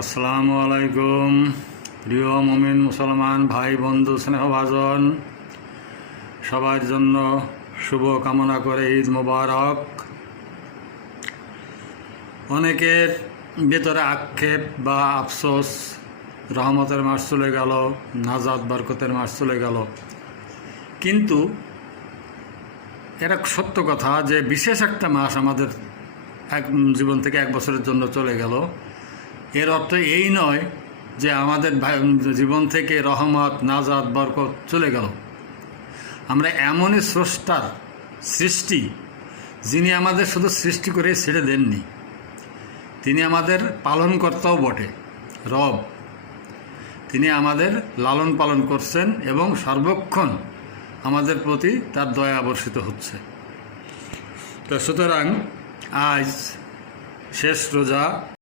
আসসালামু আলাইকুম প্রিয় মুমিন মুসলমান ভাই বন্ধু স্নেহভাজন, সবার জন্য শুভ কামনা করে ঈদ মোবারক। অনেকের ভেতরে আক্ষেপ বা আফসোস, রহমতের মাস চলে গেল, নাজাত বরকতের মাস চলে গেল, কিন্তু এটা সত্য কথা যে বিশেষ একটা মাস আমাদের জীবন থেকে এক বছরের জন্য চলে গেল। এর অর্থ এই নয় যে আমাদের জীবন থেকে রহমত নাজাত বরকত চলে গেল। আমরা এমনই স্রষ্টার সৃষ্টি, যিনি আমাদের শুধু সৃষ্টি করে ছেড়ে দেননি, তিনি আমাদের পালনকর্তাও বটে, রব। তিনি আমাদের লালন পালন করছেন এবং সর্বক্ষণ আমাদের প্রতি তার দয়া বর্ষিত হচ্ছে। তো সুতরাং আজ শেষ রোজা,